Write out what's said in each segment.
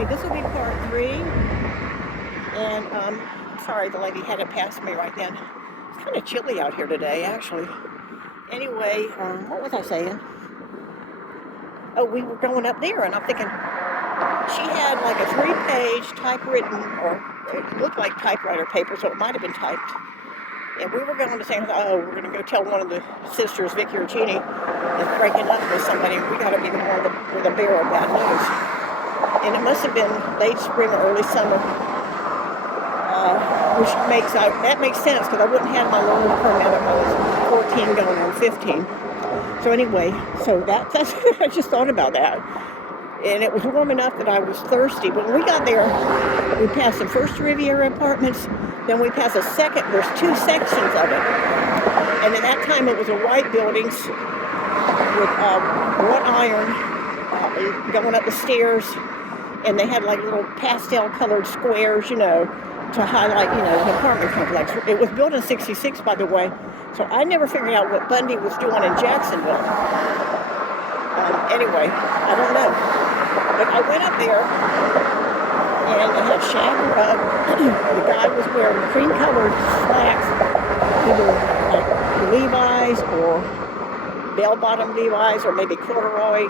Okay, this will be part 3. And sorry the lady had to pass me right then. It's kind of chilly out here today, actually. Anyway, what was I saying? Oh, we were going up there, and I'm thinking she had like a 3-page typewritten, or it looked like typewriter paper, so it might have been typed. And we were going to say, oh, we're going to go tell one of the sisters, Vicky or Jeannie, is breaking up with somebody, and we got to be the one with a bearer of bad news. And it must have been late spring or early summer, which makes sense, because I wouldn't have my learner's permit if I was 14 going on 15. So anyway, that's I just thought about that. And it was warm enough that I was thirsty. But when we got there, we passed the first Riviera Apartments, then we passed a second. There's 2 sections of it. And at that time, it was a white buildings with wrought iron going up the stairs. And they had like little pastel-colored squares, to highlight, the apartment complex. It was built in '66, by the way. So I never figured out what Bundy was doing in Jacksonville. Anyway, I don't know. But I went up there, and they had shag rug. The guy was wearing cream-colored slacks, either like Levi's or bell-bottom Levi's, or maybe corduroy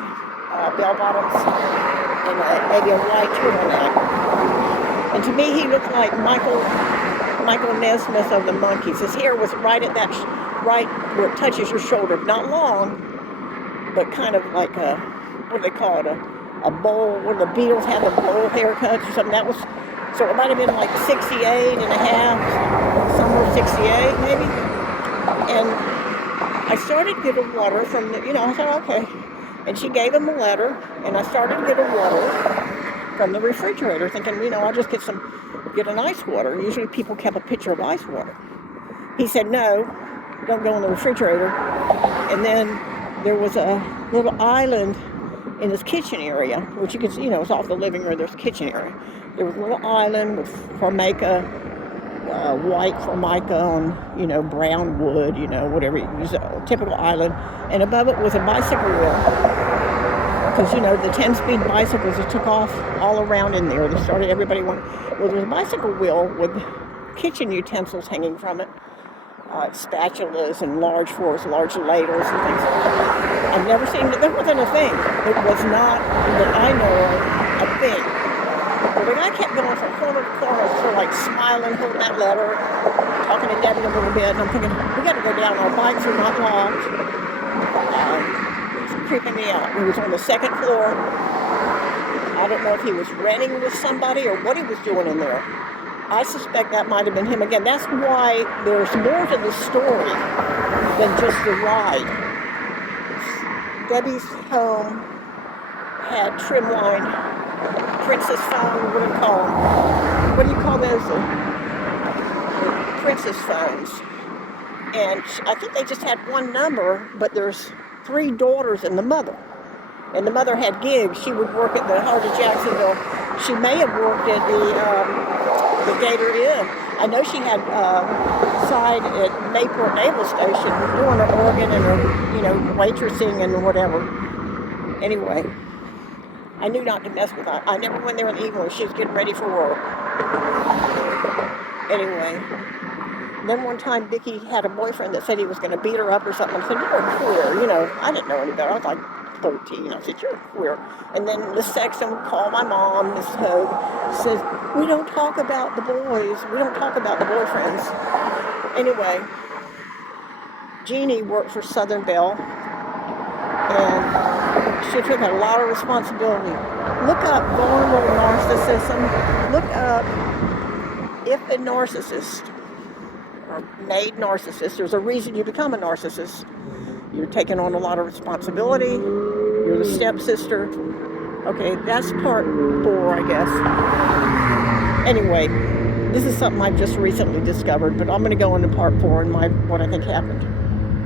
bell-bottoms, and maybe a white turtleneck. And to me, he looked like Michael Nesmith of the Monkees. His hair was right at that, right where it touches your shoulder. Not long, but kind of like what do they call it? A bowl, where the Beatles had the bowl haircuts or something. So it might have been like 68 and a half, somewhere 68 maybe. And I started to get a water from I thought, okay. And she gave him a letter, and I started to get a water from the refrigerator, thinking, I'll just get an ice water. Usually people kept a pitcher of ice water. He said, no, don't go in the refrigerator. And then there was a little island in his kitchen area, which you can see, it's off the living room, there's a kitchen area. There was a little island with formica, white formica on, brown wood, whatever you use, a typical island. And above it was a bicycle wheel. Because, the 10-speed bicycles that took off all around in there. They started, everybody went, well, there was a bicycle wheel with kitchen utensils hanging from it. Spatulas and large forks, large ladles and things. I've never seen it. There wasn't a thing. It was not, that I know of, a thing. But the guy kept going from corner to corner, sort of like smiling, holding that letter, talking to Debbie a little bit. And I'm thinking, we got to go down. Our bikes are not locked. Creeping me out. He was on the 2nd floor. I don't know if he was renting with somebody or what he was doing in there. I suspect that might have been him again. That's why there's more to the story than just the ride. Debbie's home had trimline, princess phone, what do you call them? What do you call those? Princess phones. And I think they just had one number, but there's 3 daughters and the mother. And the mother had gigs. She would work at the Heart of Jacksonville. She may have worked at the Gator Inn. I know she had side at Mayport Naval Station doing her organ and her, waitressing and whatever. Anyway, I knew not to mess with her. I never went there in the evening when she was getting ready for work. Anyway. Then one time, Vicky had a boyfriend that said he was going to beat her up or something. I said, you're a queer. I didn't know any better. I was like 13. I said, you're a queer. And then Miss Sexton would call my mom, Miss Hogue, says, we don't talk about the boys. We don't talk about the boyfriends. Anyway, Jeannie worked for Southern Belle, and she took a lot of responsibility. Look up vulnerable narcissism. Look up if a narcissist or made narcissist. There's a reason you become a narcissist. You're taking on a lot of responsibility. You're the stepsister. Okay, that's part 4, I guess. Anyway, this is something I've just recently discovered, but I'm going to go into part 4 and what I think happened.